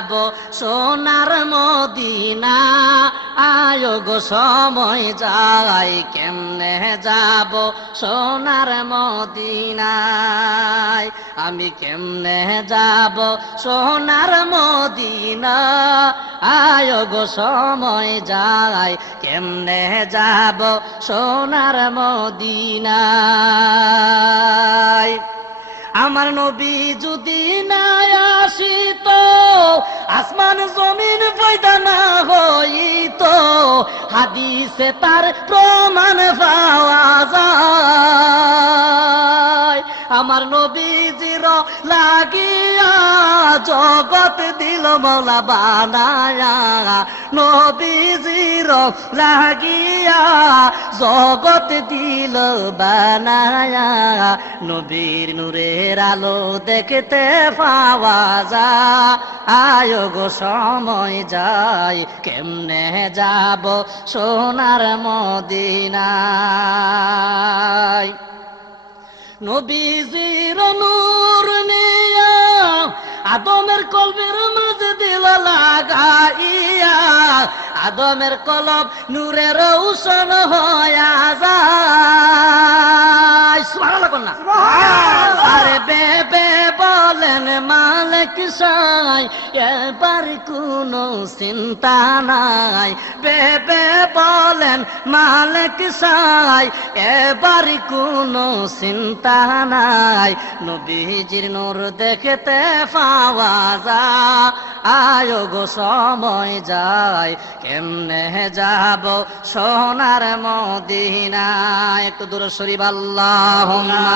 যাব সোনার মদিনা আয় গো সময় যাই কেমনে যাব সোনার মদিনায় আমি কেমনে যাব সোনার মদিনা আয় গো সময় যাই কেমনে যাব সোনার মদিনায় আমার নবী যদি না আসিত আসমান জমিন পয়দা না হইত হাদিসে তার প্রমাণ পাওয়া যায় আমার নবীজির লাগিয়া জগৎ দিল মৌলা বানায়া নবীজির লাগিয়া জগৎ দিল বানায়া নবীর নূরের আলো দেখতে পাওয়া যায় আয় গো সময় যাই কেমনে যাব সোনার মদিনায় নবীজির নূর নিয়া আদমের কলবের মাঝে দিল লাগাইয়া আদমের কলব নূরের রৌশন হইয়া যায় সুবহানাল্লাহ কন্যা আরে বেবে বলেন মালিক সাই এবার কোনো চিন্তা নাই বেবে বলেন মালিক সাই এবার কোনো চিন্তা নাই নবীজির নূর দেখতে পাওয়া যায় আয় গো সময় যায় কেমনে যাব সোনার মদিনায় একটু দূর শরীফ আল্লাহুম্মা